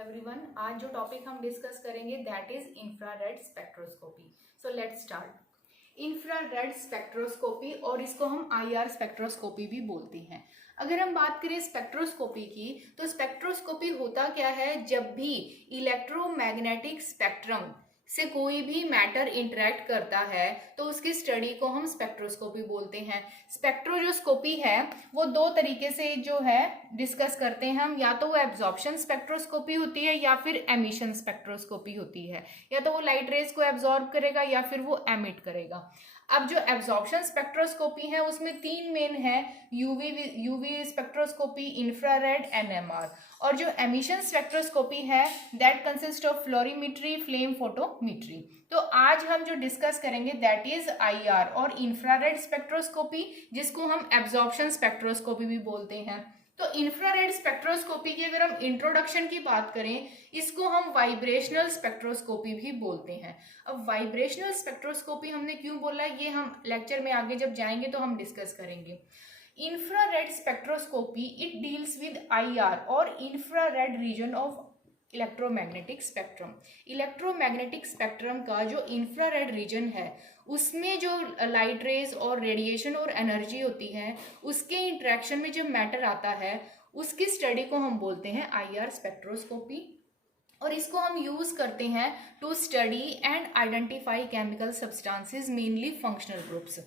Everyone, आज जो topic हम डिस्कस करेंगे that is infrared spectroscopy. So let's start. Infrared spectroscopy और इसको हम आईआर स्पेक्ट्रोस्कोपी भी बोलते हैं। अगर हम बात करें स्पेक्ट्रोस्कोपी की, तो स्पेक्ट्रोस्कोपी होता क्या है, जब भी इलेक्ट्रोमैग्नेटिक स्पेक्ट्रम से कोई भी मैटर इंटरेक्ट करता है तो उसकी स्टडी को हम स्पेक्ट्रोस्कोपी बोलते हैं। स्पेक्ट्रोस्कोपी है वो दो तरीके से जो है डिस्कस करते हैं हम, या तो वो एब्जॉर्प्शन स्पेक्ट्रोस्कोपी होती है या फिर एमिशन स्पेक्ट्रोस्कोपी होती है। या तो वो लाइट रेज को एब्जॉर्ब करेगा या फिर वो एमिट करेगा। अब जो एब्जॉर्प्शन स्पेक्ट्रोस्कोपी है उसमें तीन मेन है, यूवी स्पेक्ट्रोस्कोपी, इंफ्रारेड, एनएमआर। और जो एमिशन स्पेक्ट्रोस्कोपी है that consist of fluorimetry, flame photometry. तो आज हम जो डिस्कस करेंगे दैट इज आईआर और इंफ्रारेड स्पेक्ट्रोस्कोपी, जिसको हम एब्जॉर्प्शन स्पेक्ट्रोस्कोपी भी बोलते हैं। तो इंफ्रारेड स्पेक्ट्रोस्कोपी की अगर हम इंट्रोडक्शन की बात करें, इसको हम वाइब्रेशनल स्पेक्ट्रोस्कोपी भी बोलते हैं। अब वाइब्रेशनल स्पेक्ट्रोस्कोपी हमने क्यों बोला, ये हम लेक्चर में आगे जब जाएंगे तो हम डिस्कस करेंगे। Infrared spectroscopy it deals with IR और infrared region of electromagnetic spectrum. Electromagnetic spectrum का जो इंफ्रारेड रीजन है उसमें जो लाइट रेज और रेडिएशन और एनर्जी होती है उसके इंटरेक्शन में जब मैटर आता है उसकी स्टडी को हम बोलते हैं आईआर स्पेक्ट्रोस्कोपी। और इसको हम यूज करते हैं to study and identify chemical substances, mainly functional groups.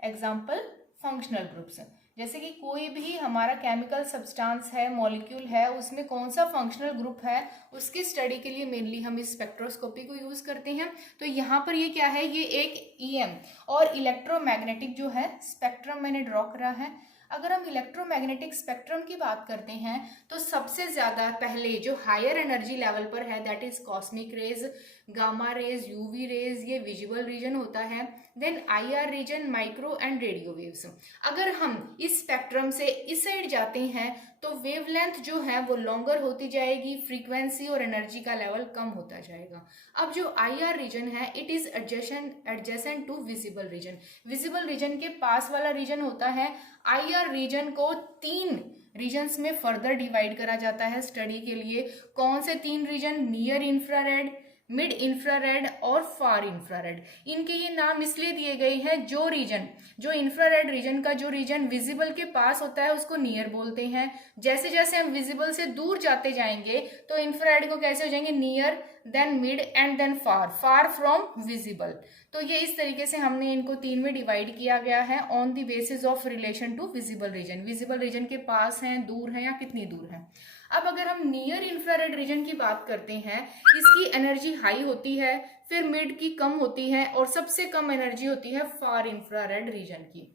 Example functional groups, जैसे कि कोई भी हमारा केमिकल सब्सटेंस है, मॉलिक्यूल है, उसमें कौन सा फंक्शनल ग्रुप है उसकी स्टडी के लिए मेनली हम इस स्पेक्ट्रोस्कोपी को यूज करते हैं। तो यहाँ पर ये क्या है, ये एक ईएम और इलेक्ट्रोमैग्नेटिक जो है स्पेक्ट्रम मैंने ड्रॉ करा है। अगर हम इलेक्ट्रोमैग्नेटिक स्पेक्ट्रम की बात करते हैं तो सबसे ज्यादा पहले जो हायर एनर्जी लेवल पर है that is cosmic rays, gamma rays, UV rays, ये विजिबल रीजन होता है। Then IR region, micro and radio waves. अगर हम इस स्पेक्ट्रम से इस साइड जाते हैं तो वेवलेंथ जो है वो लॉन्गर होती जाएगी, फ्रीक्वेंसी और एनर्जी का लेवल कम होता जाएगा। अब जो आईआर रीजन है it is adjacent to visible region. Visible region के पास वाला रीजन होता है। आईआर रीजन को तीन रीजन्स में फर्दर डिवाइड करा जाता है स्टडी के लिए। कौन से तीन region, near infrared, mid infrared और फार इंफ्रारेड। इनके ये नाम इसलिए दिए गए हैं, जो इंफ्रारेड रीजन का जो रीजन विजिबल के पास होता है उसको नियर बोलते हैं। जैसे जैसे हम विजिबल से दूर जाते जाएंगे तो इंफ्रारेड को कैसे हो जाएंगे, near, then mid and then far, far from visible. तो ये इस तरीके से हमने इनको तीन में डिवाइड किया गया है on the basis of relation to visible region. Visible region के पास हैं, दूर हैं या कितनी दूर हैं। अब अगर हम नियर इंफ्रारेड रीजन की बात करते हैं, इसकी एनर्जी हाई होती है, फिर मिड की कम होती है और सबसे कम एनर्जी होती है फार इंफ्रारेड रीजन की।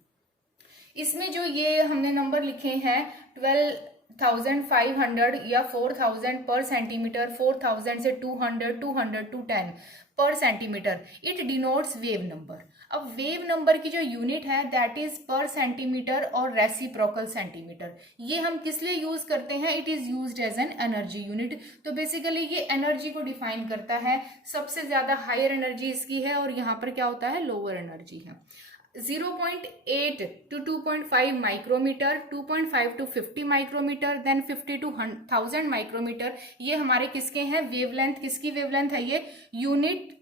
इसमें जो ये हमने नंबर लिखे हैं 12,500 या 4,000 पर सेंटीमीटर, 4,000 से 200, 200 to 10 per centimetre, it denotes wave number. अब वेव नंबर की जो यूनिट है दैट इज पर सेंटीमीटर और रेसिप्रोकल सेंटीमीटर। ये हम किस लिए यूज करते हैं, it is used as an energy unit. तो बेसिकली ये एनर्जी को डिफाइन करता है। सबसे ज्यादा हायर एनर्जी इसकी है और यहाँ पर क्या होता है, लोअर एनर्जी है। 0.8 to 2.5 micrometer, 2.5 to 50 micrometer, then 50 to 1000 micrometer. ये हमारे किसके हैं, वेवलेंथ, किसकी वेवलेंथ है, ये यूनिट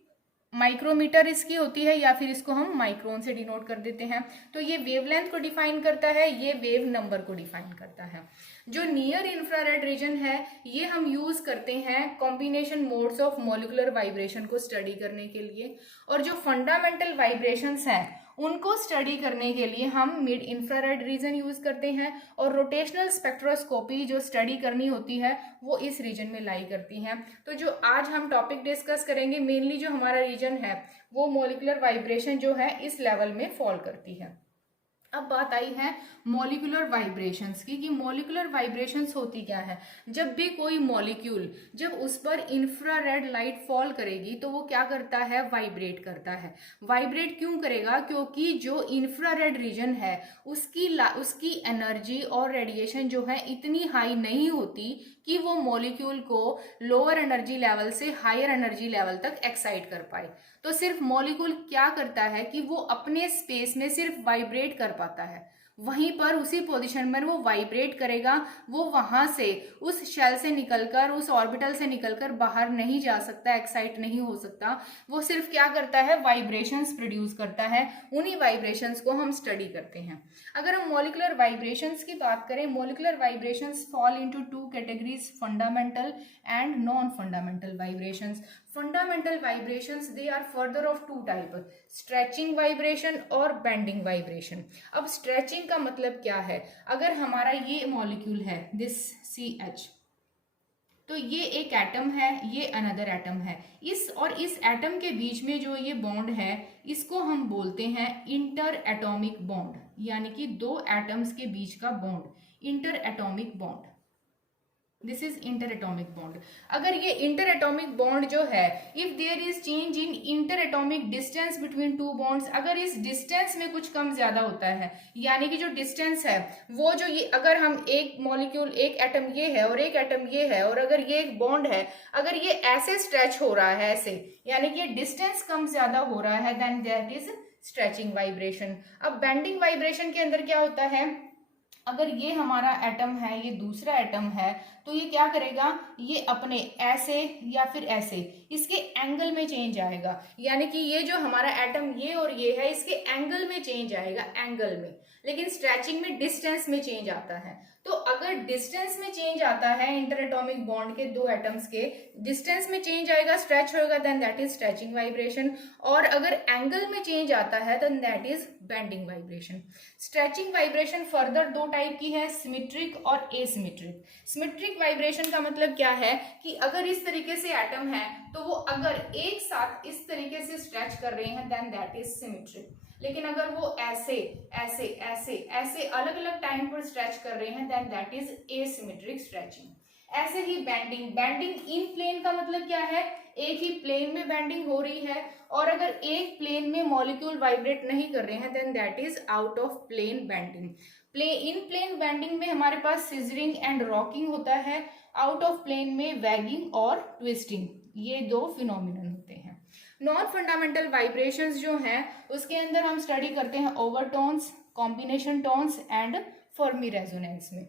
माइक्रोमीटर इसकी होती है या फिर इसको हम माइक्रोन से डिनोट कर देते हैं। तो ये वेवलेंथ को डिफाइन करता है, ये वेव नंबर को डिफाइन करता है। जो नियर इंफ्रारेड रीजन है ये हम यूज करते हैं combination modes of molecular vibration को स्टडी करने के लिए, और जो फंडामेंटल वाइब्रेशंस हैं उनको स्टडी करने के लिए हम मिड इंफ्रारेड रीजन यूज करते हैं, और रोटेशनल स्पेक्ट्रोस्कोपी जो स्टडी करनी होती है वो इस रीजन में लाई करती हैं। तो जो आज हम टॉपिक डिस्कस करेंगे, मेनली जो हमारा रीजन है वो मॉलिक्यूलर वाइब्रेशन जो है इस लेवल में फॉल करती है। अब बात आई है मॉलिक्यूलर वाइब्रेशंस की, कि मॉलिक्यूलर वाइब्रेशंस होती क्या है। जब भी कोई मॉलिक्यूल, जब उस पर इंफ्रारेड लाइट फॉल करेगी तो वो क्या करता है, वाइब्रेट करता है। वाइब्रेट क्यों करेगा, क्योंकि जो इंफ्रारेड रीजन है उसकी एनर्जी और रेडिएशन जो है इतनी हाई नहीं होती कि वो मॉलिक्यूल को लोअर एनर्जी लेवल से हायर एनर्जी लेवल तक एक्साइट कर पाए। तो सिर्फ मॉलिक्यूल क्या करता है कि वो अपने स्पेस में सिर्फ वाइब्रेट कर पाता है, वहीं पर उसी पोजीशन पर वो वाइब्रेट करेगा, वो वहां से उस शेल से निकलकर, उस ऑर्बिटल से निकलकर बाहर नहीं जा सकता, एक्साइट नहीं हो सकता। वो सिर्फ क्या करता है, वाइब्रेशंस प्रोड्यूस करता है। उन्हीं वाइब्रेशंस को हम स्टडी करते हैं। अगर हम मॉलिक्यूलर वाइब्रेशंस की बात करें, molecular vibrations fall into two categories, fundamental and non fundamental vibrations. Fundamental vibrations they are further of two type, stretching vibration और बेंडिंग वाइब्रेशन। अब स्ट्रेचिंग का मतलब क्या है, अगर हमारा ये मॉलिक्यूल है दिस CH, तो ये एक एटम है, ये अनदर एटम है, इस एटम के बीच में जो ये बॉन्ड है इसको हम बोलते हैं इंटर एटॉमिक बॉन्ड, यानी कि दो एटम्स के बीच का bond, inter atomic bond. This is inter atomic bond. अगर ये इंटर एटॉमिक बॉन्ड जो है, if there is change in inter atomic distance between two bonds, अगर इस डिस्टेंस में कुछ कम ज्यादा होता है, यानी कि जो डिस्टेंस है वो जो ये, अगर हम एक मॉलिक्यूल, एक एटम ये है और एक एटम ये है, और अगर ये एक बॉन्ड है, अगर ये ऐसे स्ट्रेच हो रहा है ऐसे, यानी कि ये डिस्टेंस कम ज्यादा हो रहा है, then that is stretching vibration. अब बेंडिंग वाइब्रेशन के अंदर क्या होता है, अगर ये हमारा एटम है, ये दूसरा एटम है, तो ये क्या करेगा, ये अपने ऐसे या फिर ऐसे इसके एंगल में चेंज आएगा, यानी कि ये जो हमारा एटम ये और ये है, इसके एंगल में चेंज आएगा, एंगल में। लेकिन स्ट्रेचिंग में डिस्टेंस में चेंज आता है। तो अगर डिस्टेंस में चेंज आता है इंटर एटॉमिक बॉन्ड के दो एटम्स के डिस्टेंस में चेंज आएगा, स्ट्रेच होगा, then that is stretching vibration. और अगर एंगल में चेंज आता है then that is bending vibration. Stretching vibration further दो टाइप की है, सिमेट्रिक और एसिमेट्रिक। सिमेट्रिक वाइब्रेशन का मतलब क्या है कि अगर इस तरीके से एटम है तो वो अगर एक साथ इस तरीके से स्ट्रेच कर रहे हैं देन दैट इज सिमेट्रिक। लेकिन अगर वो ऐसे ऐसे ऐसे ऐसे अलग अलग टाइम पर स्ट्रेच कर रहे हैं then that is asymmetric stretching. ऐसे ही बेंडिंग, बेंडिंग इन प्लेन का मतलब क्या है, एक ही प्लेन में बेंडिंग हो रही है, और अगर एक प्लेन में मॉलिक्यूल वाइब्रेट नहीं कर रहे हैं then that is out of plane bending. In plane bending में हमारे पास सिजरिंग एंड रॉकिंग होता है, आउट ऑफ प्लेन में वैगिंग और ट्विस्टिंग, ये दो फिनोमिनन होते हैं। नॉन फंडामेंटल वाइब्रेशंस जो हैं उसके अंदर हम स्टडी करते हैं overtones, combination tones and Fermi resonance में।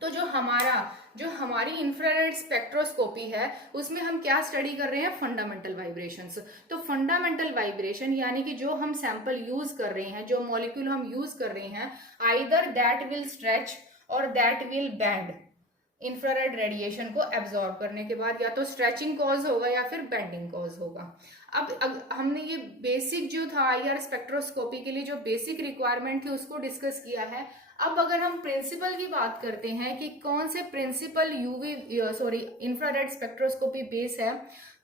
तो जो हमारी इंफ्रारेड स्पेक्ट्रोस्कोपी है उसमें हम क्या स्टडी कर रहे हैं, फंडामेंटल वाइब्रेशंस। तो फंडामेंटल वाइब्रेशन यानी कि जो हम सैंपल यूज कर रहे हैं, जो मॉलिक्यूल हम यूज कर रहे हैं, आइदर दैट विल स्ट्रेच और that will bend infrared radiation को एब्जॉर्ब करने के बाद, या तो स्ट्रेचिंग कॉज होगा या फिर बेंडिंग कॉज होगा। अब हमने ये बेसिक जो था IR स्पेक्ट्रोस्कोपी के लिए जो बेसिक रिक्वायरमेंट थी उसको डिस्कस किया है। अब अगर हम प्रिंसिपल की बात करते हैं कि कौन से प्रिंसिपल इंफ्रारेड स्पेक्ट्रोस्कोपी बेस है,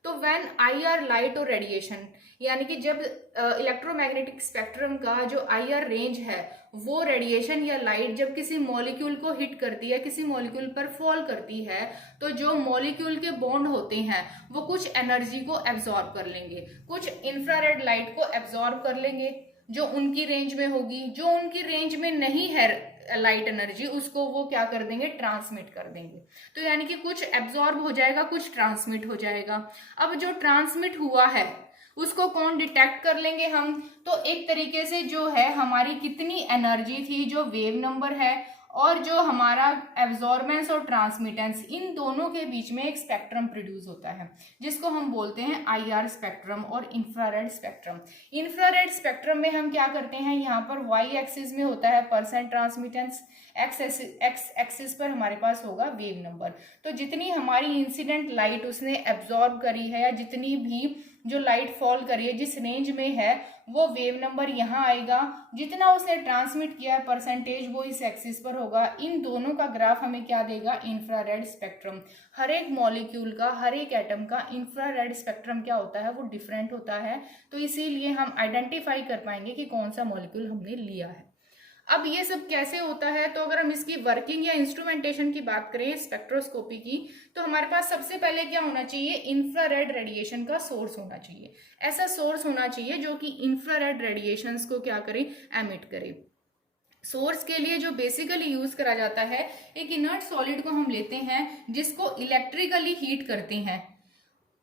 तो व्हेन IR लाइट और रेडिएशन, यानी कि जब इलेक्ट्रोमैग्नेटिक स्पेक्ट्रम का जो IR रेंज है वो रेडिएशन या लाइट जब किसी मॉलिक्यूल को हिट करती है, किसी मॉलिक्यूल पर फॉल करती है, तो जो मॉलिक्यूल के बॉन्ड होते हैं वो कुछ एनर्जी को एब्जॉर्ब कर लेंगे, कुछ इंफ्रारेड लाइट को एब्जॉर्ब कर लेंगे जो उनकी रेंज में होगी, जो उनकी रेंज में नहीं है लाइट एनर्जी उसको वो क्या कर देंगे, ट्रांसमिट कर देंगे। तो यानी कि कुछ एब्जॉर्ब हो जाएगा, कुछ ट्रांसमिट हो जाएगा। अब जो ट्रांसमिट हुआ है उसको कौन डिटेक्ट कर लेंगे हम, तो एक तरीके से जो है हमारी कितनी एनर्जी थी, जो वेव नंबर है, और जो हमारा एब्जॉर्बेंस और ट्रांसमिटेंस, इन दोनों के बीच में एक स्पेक्ट्रम प्रोड्यूस होता है जिसको हम बोलते हैं IR स्पेक्ट्रम और इंफ्रारेड स्पेक्ट्रम। इंफ्रारेड स्पेक्ट्रम में हम क्या करते हैं, यहाँ पर Y एक्सिस में होता है परसेंट ट्रांसमिटेंस, एक्स एक्सिस पर हमारे पास होगा वेव नंबर। तो जितनी हमारी इंसिडेंट लाइट उसने एब्जॉर्ब करी है या जितनी भी जो लाइट फॉल करी है जिस रेंज में है वो वेव नंबर यहाँ आएगा, जितना उसने ट्रांसमिट किया है परसेंटेज वो इस एक्सिस पर होगा। इन दोनों का ग्राफ हमें क्या देगा, इंफ्रारेड स्पेक्ट्रम। हर एक मॉलिक्यूल का, हर एक एटम का इंफ्रारेड स्पेक्ट्रम क्या होता है, वो डिफरेंट होता है। तो इसीलिए हम आइडेंटिफाई कर पाएंगे कि कौन सा मॉलिक्यूल हमने लिया है। अब ये सब कैसे होता है, तो अगर हम इसकी वर्किंग या इंस्ट्रूमेंटेशन की बात करें स्पेक्ट्रोस्कोपी की, तो हमारे पास सबसे पहले क्या होना चाहिए, इंफ्रारेड रेडिएशन का सोर्स होना चाहिए। ऐसा सोर्स होना चाहिए जो कि इंफ्रारेड रेडिएशंस को क्या करे, एमिट करे। सोर्स के लिए जो बेसिकली यूज करा जाता है, एक इनर्ट सॉलिड को हम लेते हैं जिसको इलेक्ट्रिकली हीट करते हैं।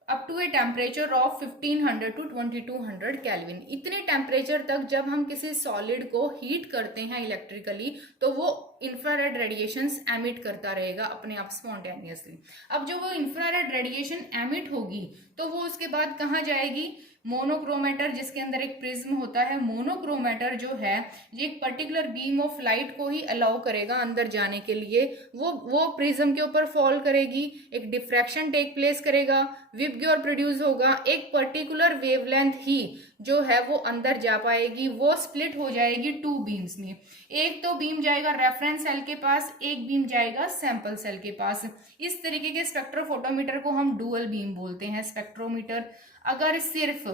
Up to a temperature of 1500 to 2200 kelvin. इतने टेम्परेचर तक जब हम किसी सॉलिड को हीट करते हैं इलेक्ट्रिकली तो वो इंफ्रारेड रेडिएशंस एमिट करता रहेगा अपने आप स्पॉन्टेनियसली। अब जो वो इंफ्रारेड रेडिएशन एमिट होगी तो वो उसके बाद कहाँ जाएगी, मोनोक्रोमेटर जिसके अंदर एक प्रिज्म होता है, मोनोक्रोमेटर जो है ये एक पर्टिकुलर बीम ऑफ लाइट को ही अलाउ करेगा अंदर जाने के लिए, वो प्रिज्म के ऊपर फॉल करेगी, एक डिफ्रैक्शन टेक प्लेस करेगा, विबग्योर प्रोड्यूस होगा, एक पर्टिकुलर वेवलेंथ ही जो है वो अंदर जा पाएगी, वो स्प्लिट हो जाएगी टू बीम्स में। एक तो बीम जाएगा रेफरेंस सेल के पास, एक बीम जाएगा सैंपल सेल के पास। इस तरीके के स्पेक्ट्रोफोटोमीटर को हम डुअल बीम बोलते हैं स्पेक्ट्रोमीटर। अगर सिर्फ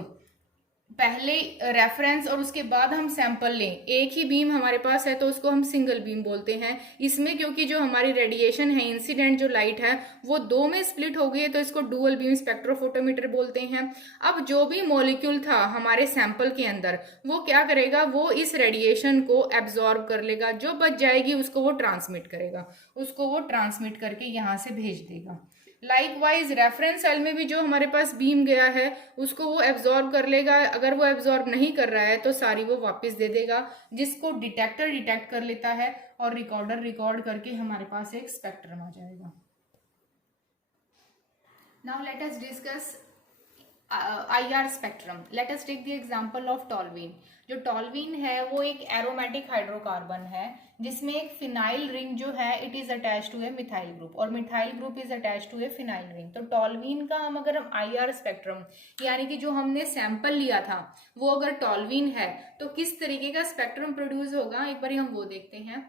पहले रेफरेंस और उसके बाद हम सैंपल लें, एक ही बीम हमारे पास है तो उसको हम सिंगल बीम बोलते हैं। इसमें क्योंकि जो हमारी रेडिएशन है, इंसिडेंट जो लाइट है वो दो में स्प्लिट हो गई है तो इसको डुअल बीम स्पेक्ट्रोफोटोमीटर बोलते हैं। अब जो भी मॉलिक्यूल था हमारे सैंपल के अंदर वो क्या करेगा, वो इस रेडिएशन को एब्जॉर्ब कर लेगा, जो बच जाएगी उसको वो ट्रांसमिट करेगा, उसको वो ट्रांसमिट करके यहाँ से भेज देगा। लाइकवाइज रेफरेंस सेल में भी जो हमारे पास बीम गया है उसको वो एब्जॉर्ब कर लेगा, अगर वो एब्जॉर्ब नहीं कर रहा है तो सारी वो वापस दे देगा, जिसको डिटेक्टर डिटेक्ट कर लेता है और रिकॉर्डर रिकॉर्ड करके हमारे पास एक स्पेक्ट्रम आ जाएगा। Now let us discuss IR spectrum. Let us take the example of toluene. जो टॉल्वीन है वो एक एरोमेटिक हाइड्रोकार्बन है जिसमें एक फिनाइल रिंग जो है it is attach to a methyl group और methyl group is attach to a phenyl ring. तो टॉल्वीन का हम अगर IR स्पेक्ट्रम यानी कि जो हमने सैंपल लिया था वो अगर टॉल्वीन है तो किस तरीके का स्पेक्ट्रम प्रोड्यूस होगा, एक बार हम वो देखते हैं।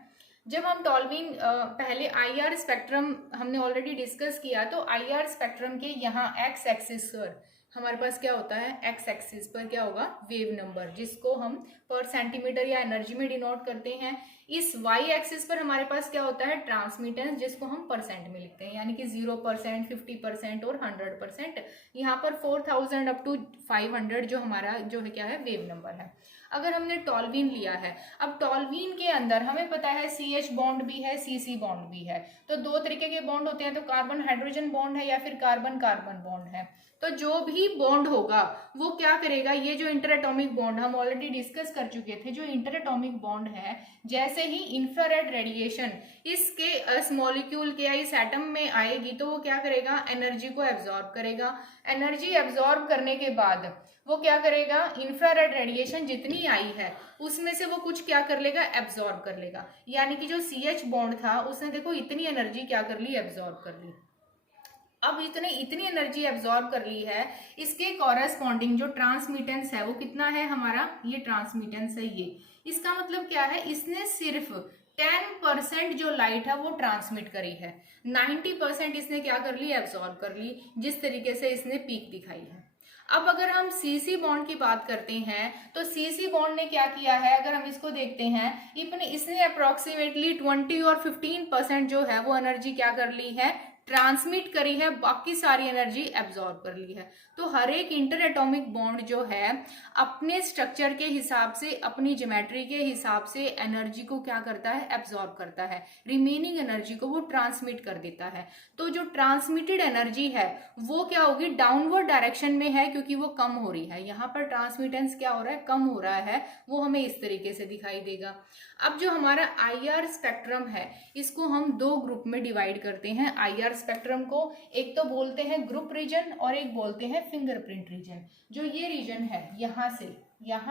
जब हम टॉल्वीन पहले IR स्पेक्ट्रम हमने ऑलरेडी डिस्कस किया तो IR स्पेक्ट्रम के यहाँ एक्स एक्सिस पर हमारे पास क्या होता है, एक्स एक्सिस पर क्या होगा, वेव नंबर, जिसको हम पर सेंटीमीटर या एनर्जी में डिनोट करते हैं। इस वाई एक्सिस पर हमारे पास क्या होता है, ट्रांसमिटेंस, जिसको हम परसेंट में लिखते हैं, यानी कि 0%, 50% और 100%। यहाँ पर 4000 अप टू 500 जो हमारा जो है क्या है, वेव नंबर है। अगर हमने टॉल्वीन लिया है, अब टॉल्वीन के अंदर हमें पता है CH बॉन्ड भी है, CC बॉन्ड भी है। तो दो तरीके के बॉन्ड होते हैं, तो कार्बन हाइड्रोजन बॉन्ड है या फिर कार्बन कार्बन बॉन्ड है। तो जो भी बॉन्ड होगा वो क्या करेगा, ये जो इंटर एटॉमिक बॉन्ड हम ऑलरेडी डिस्कस कर चुके थे, जो इंटर एटॉमिक बॉन्ड है जैसे ही इंफ्रारेड रेडिएशन इसके इस मॉलिक्यूल के या इस एटम में आएगी तो वो क्या करेगा, एनर्जी को एब्जॉर्ब करेगा। एनर्जी एब्जॉर्ब करने के बाद वो क्या करेगा, इंफ्रारेड रेडिएशन जितनी आई है उसमें से वो कुछ क्या कर लेगा, एब्जॉर्ब कर लेगा। यानी कि जो CH बॉन्ड था उसने देखो इतनी एनर्जी क्या कर ली, एब्जॉर्ब कर ली। अब इतनी एनर्जी एब्जॉर्ब कर ली है, इसके कॉरेस्पॉन्डिंग जो ट्रांसमिटेंस है वो कितना है हमारा, ये ट्रांसमिटेंस है ये। इसका मतलब क्या है, इसने सिर्फ 10% जो लाइट है वो ट्रांसमिट करी है, 90% इसने क्या कर ली, एब्जॉर्ब कर ली, जिस तरीके से इसने पीक दिखाई है। अब अगर हम CC बॉन्ड की बात करते हैं तो CC बॉन्ड ने क्या किया है, अगर हम इसको देखते हैं, इसने अप्रोक्सीमेटली 20 और 15% जो है वो एनर्जी क्या कर ली है, ट्रांसमिट करी है, बाकी सारी एनर्जी एब्जॉर्ब कर ली है। तो हर एक इंटर एटॉमिक बॉन्ड जो है अपने स्ट्रक्चर के हिसाब से, अपनी ज्योमेट्री के हिसाब से एनर्जी को क्या करता है, एब्जॉर्ब करता है, रिमेनिंग एनर्जी को वो ट्रांसमिट कर देता है। तो जो ट्रांसमिटेड एनर्जी है वो क्या होगी, डाउनवर्ड डायरेक्शन में है क्योंकि वो कम हो रही है। यहाँ पर ट्रांसमिटेंस क्या हो रहा है, कम हो रहा है, वो हमें इस तरीके से दिखाई देगा। अब जो हमारा IR स्पेक्ट्रम है इसको हम दो ग्रुप में डिवाइड करते हैं। IR स्पेक्ट्रम को एक तो बोलते हैं ग्रुप रीजन और एक बोलते हैं फिंगरप्रिंट रीजन। जो ये रीजन है यहाँ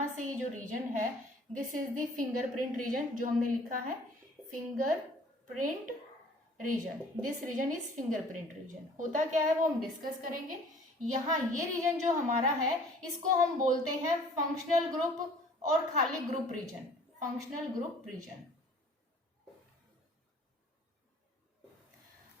से ये जो रीजन है, this is the fingerprint region, जो हमने लिखा है fingerprint region. This region is fingerprint region. होता क्या है वो हम डिस्कस करेंगे। यहाँ ये रीजन जो हमारा है इसको हम बोलते हैं फंक्शनल ग्रुप और खाली group region, functional group region.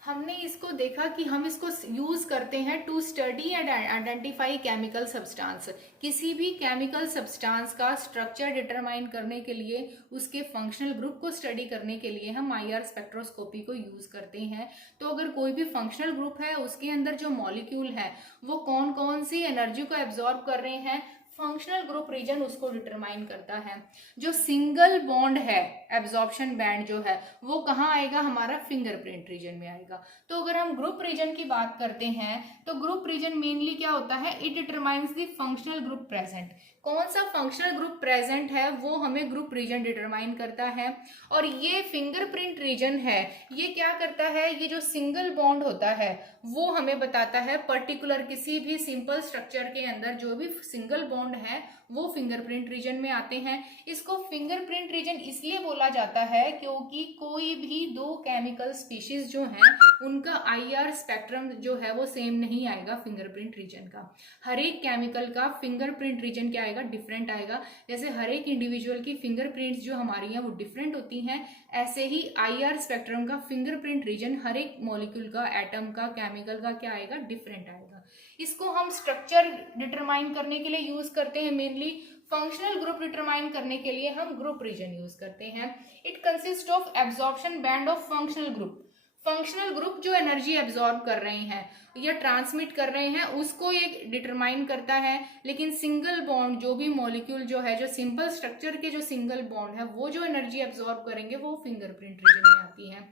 हमने इसको देखा कि हम इसको यूज करते हैं to study and identify chemical substance. किसी भी केमिकल सब्सटेंस का स्ट्रक्चर डिटरमाइन करने के लिए, उसके फंक्शनल ग्रुप को स्टडी करने के लिए हम IR स्पेक्ट्रोस्कोपी को यूज करते हैं। तो अगर कोई भी फंक्शनल ग्रुप है उसके अंदर जो मॉलिक्यूल है वो कौन कौन सी एनर्जी को एब्जॉर्ब कर रहे हैं, फंक्शनल ग्रुप रीजन उसको डिटरमाइन करता है। जो सिंगल बॉन्ड है, एब्जॉर्प्शन बैंड जो है, वो कहाँ आएगा, हमारा फिंगरप्रिंट रीजन में आएगा। तो अगर हम ग्रुप रीजन की बात करते हैं तो ग्रुप रीजन मेनली क्या होता है, it determines the functional group present. कौन सा फंक्शनल ग्रुप प्रेजेंट है वो हमें ग्रुप रीजन डिटरमाइन करता है। और ये फिंगरप्रिंट रीजन है, ये क्या करता है, ये जो सिंगल बॉन्ड होता है वो हमें बताता है पर्टिकुलर किसी भी सिंपल स्ट्रक्चर के अंदर जो भी सिंगल बॉन्ड है वो फिंगरप्रिंट रीजन में आते हैं। इसको फिंगरप्रिंट रीजन इसलिए बोला जाता है क्योंकि कोई भी दो केमिकल स्पीशीज जो हैं उनका आईआर स्पेक्ट्रम जो है वो सेम नहीं आएगा फिंगरप्रिंट रीजन का। हर एक केमिकल का फिंगरप्रिंट रीजन क्या आएगा, डिफरेंट आएगा। जैसे हर एक इंडिविजुअल की फिंगरप्रिंट्स जो हमारी हैं वो डिफरेंट होती हैं, ऐसे ही आईआर स्पेक्ट्रम का फिंगरप्रिंट रीजन हर एक मॉलिक्यूल का, एटम का, केमिकल का क्या आएगा, डिफरेंट आएगा। इसको हम स्ट्रक्चर डिटरमाइन करने के लिए यूज करते हैं, मेनली फंक्शनल ग्रुप डिटरमाइन करने के लिए हम ग्रुप रीजन यूज करते हैं। It consist of absorption band of functional group. Functional group जो एनर्जी एब्जॉर्ब कर रहे हैं या ट्रांसमिट कर रहे हैं उसको ये डिटरमाइन करता है, लेकिन सिंगल बॉन्ड जो भी मॉलिक्यूल जो है, जो सिंपल स्ट्रक्चर के जो सिंगल बॉन्ड है वो जो एनर्जी एब्जॉर्ब करेंगे वो फिंगरप्रिंट रीजन में आती है।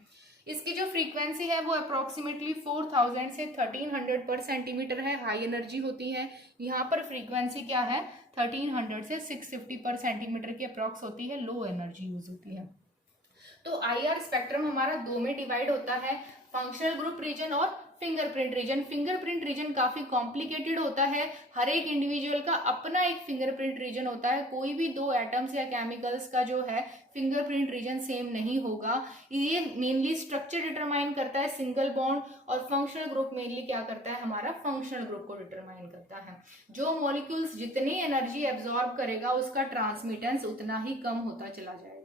इसकी जो फ्रीक्वेंसी है वो अप्रोक्सीमेटली 4000 से 1300 पर सेंटीमीटर है, हाई एनर्जी होती है। यहाँ पर फ्रीक्वेंसी क्या है, 1300 से 650 पर सेंटीमीटर की अप्रॉक्स होती है, लो एनर्जी यूज होती है। तो आईआर स्पेक्ट्रम हमारा दो में डिवाइड होता है, फंक्शनल ग्रुप रीजन और फिंगरप्रिंट रीजन। फिंगरप्रिंट रीजन काफी कॉम्प्लिकेटेड होता है, हर एक इंडिविजुअल का अपना एक फिंगरप्रिंट रीजन होता है। कोई भी दो एटम्स या केमिकल्स का जो है फिंगरप्रिंट रीजन सेम नहीं होगा। ये मेनली स्ट्रक्चर डिटरमाइन करता है, सिंगल बॉन्ड, और फंक्शनल ग्रुप मेनली क्या करता है, हमारा फंक्शनल ग्रुप को डिटरमाइन करता है। जो मॉलिक्यूल्स जितनी एनर्जी एब्जॉर्ब करेगा उसका ट्रांसमिटेंस उतना ही कम होता चला जाएगा।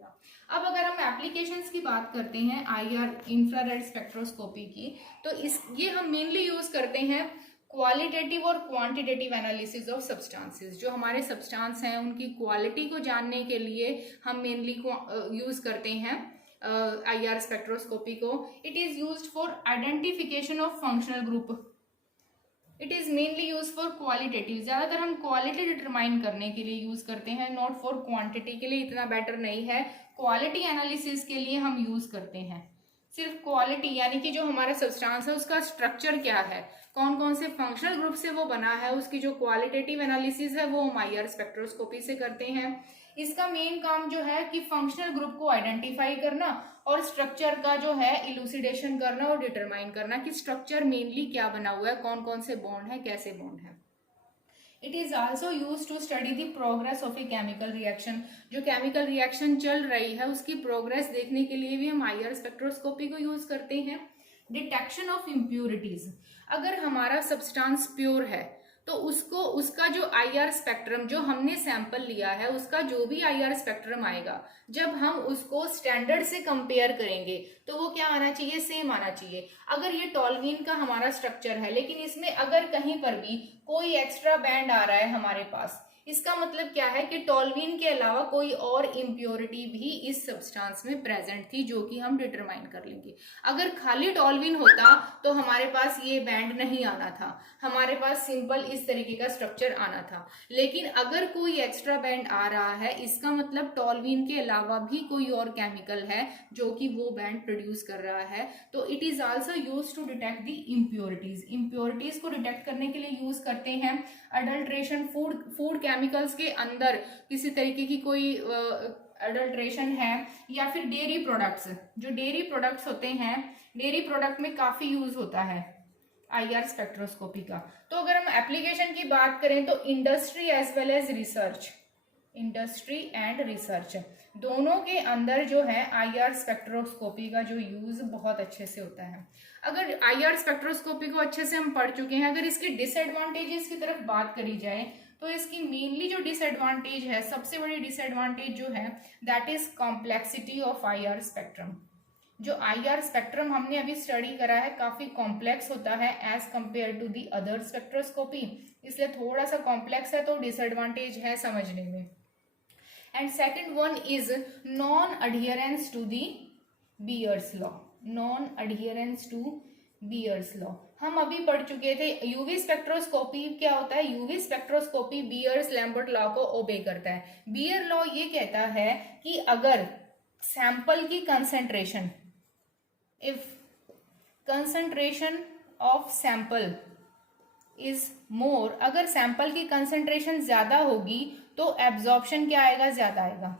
अब अगर हम एप्लीकेशंस की बात करते हैं आईआर इंफ्रारेड स्पेक्ट्रोस्कोपी की, तो ये हम मेनली यूज करते हैं क्वालिटेटिव और क्वांटिटेटिव एनालिसिस ऑफ सब्सटेंसेस। जो हमारे सब्सटेंस हैं उनकी क्वालिटी को जानने के लिए हम मेनली यूज करते हैं आईआर स्पेक्ट्रोस्कोपी को। It is used for identification of functional group. It is mainly use for qualitative, ज्यादातर हम क्वालिटी डिटरमाइन करने के लिए यूज करते हैं, नॉट फॉर क्वांटिटी के लिए इतना बेटर नहीं है। क्वालिटी एनालिसिस के लिए हम यूज करते हैं सिर्फ क्वालिटी, यानी कि जो हमारा सब्सटेंस है उसका स्ट्रक्चर क्या है, कौन कौन से फंक्शनल ग्रुप से वो बना है, उसकी जो क्वालिटेटिव एनालिसिस है वो हम आईआर स्पेक्ट्रोस्कोपी से करते हैं। इसका मेन काम जो है कि फंक्शनल ग्रुप को आइडेंटिफाई करना और स्ट्रक्चर का जो है इलूसिडेशन करना और डिटरमाइन करना कि स्ट्रक्चर मेनली क्या बना हुआ है, कौन कौन से बॉन्ड है, कैसे बॉन्ड है। It is also use to study the progress of a chemical reaction. जो केमिकल रिएक्शन चल रही है उसकी प्रोग्रेस देखने के लिए भी हम आईआर स्पेक्ट्रोस्कोपी को यूज करते हैं। डिटेक्शन ऑफ इम्प्यूरिटीज, अगर हमारा सब्सटेंस प्योर है तो उसका जो आईआर स्पेक्ट्रम जो हमने सैंपल लिया है उसका जो भी आईआर स्पेक्ट्रम आएगा, जब हम उसको स्टैंडर्ड से कंपेयर करेंगे तो वो क्या आना चाहिए, सेम आना चाहिए। अगर ये टॉल्वीन का हमारा स्ट्रक्चर है लेकिन इसमें अगर कहीं पर भी कोई एक्स्ट्रा बैंड आ रहा है हमारे पास, इसका मतलब क्या है कि टॉल्वीन के अलावा कोई और इम्प्योरिटी भी इस सब्सटेंस में प्रेजेंट थी जो कि हम डिटरमाइन कर लेंगे। अगर खाली टॉल्वीन होता तो हमारे पास ये बैंड नहीं आना था, हमारे पास सिंपल इस तरीके का स्ट्रक्चर आना था। लेकिन अगर कोई एक्स्ट्रा बैंड आ रहा है इसका मतलब टॉल्वीन के अलावा भी कोई और केमिकल है जो कि वो बैंड प्रोड्यूस कर रहा है। तो it is also use to detect the impurities. Impurities को डिटेक्ट करने के लिए यूज करते हैं अडल्ट्रेशन, फूड केमिकल्स के अंदर किसी तरीके की कोई अडल्ट्रेशन है, या फिर डेयरी प्रोडक्ट्स, जो डेयरी प्रोडक्ट्स होते हैं, डेयरी प्रोडक्ट में काफी यूज होता है आईआर स्पेक्ट्रोस्कोपी का। तो अगर हम एप्लीकेशन की बात करें तो industry as well as research, industry and research दोनों के अंदर जो है आईआर स्पेक्ट्रोस्कोपी का जो यूज बहुत अच्छे से होता है। अगर आईआर स्पेक्ट्रोस्कोपी को अच्छे से हम पढ़ चुके हैं, अगर इसके डिसएडवांटेजेस की तरफ बात करी जाए तो इसकी मेनली जो डिसएडवांटेज है, सबसे बड़ी डिसएडवांटेज जो है that is complexity of IR spectrum. जो आईआर स्पेक्ट्रम हमने अभी स्टडी करा है काफी कॉम्प्लेक्स होता है as compare to the other spectroscopy, इसलिए थोड़ा सा कॉम्प्लेक्स है तो डिसएडवांटेज है समझने में। And second one is non adherence to the Beer's law. Non adherence to Beer's law, हम अभी पढ़ चुके थे यूवी स्पेक्ट्रोस्कोपी क्या होता है। UV spectroscopy Beer's Lambert law को ओबे करता है। बियर लॉ ये कहता है कि अगर सैंपल की concentration, if concentration of sample is more, अगर सैंपल की कंसेंट्रेशन ज्यादा होगी तो एब्जॉर्प्शन क्या आएगा, ज्यादा आएगा,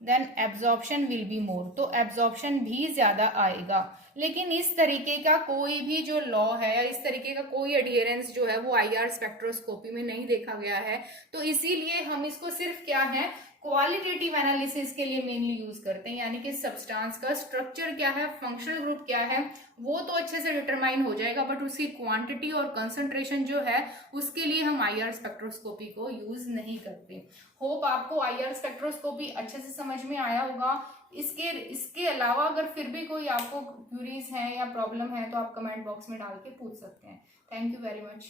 then absorption will be more, तो एब्जॉर्प्शन भी ज्यादा आएगा। लेकिन इस तरीके का कोई भी जो लॉ है या इस तरीके का कोई एडियरेंस जो है वो आईआर स्पेक्ट्रोस्कोपी में नहीं देखा गया है। तो इसीलिए हम इसको सिर्फ क्या है, क्वालिटेटिव एनालिसिस के लिए मेनली यूज करते हैं, यानी कि सब्सटेंस का स्ट्रक्चर क्या है, फंक्शनल ग्रुप क्या है, वो तो अच्छे से डिटरमाइन हो जाएगा, बट उसकी क्वांटिटी और कंसंट्रेशन जो है उसके लिए हम आईआर स्पेक्ट्रोस्कोपी को यूज नहीं करते। होप आपको आईआर स्पेक्ट्रोस्कोपी अच्छे से समझ में आया होगा। इसके अलावा अगर फिर भी कोई आपको क्यूरीज हैं या प्रॉब्लम है तो आप कमेंट बॉक्स में डाल के पूछ सकते हैं। Thank you very much.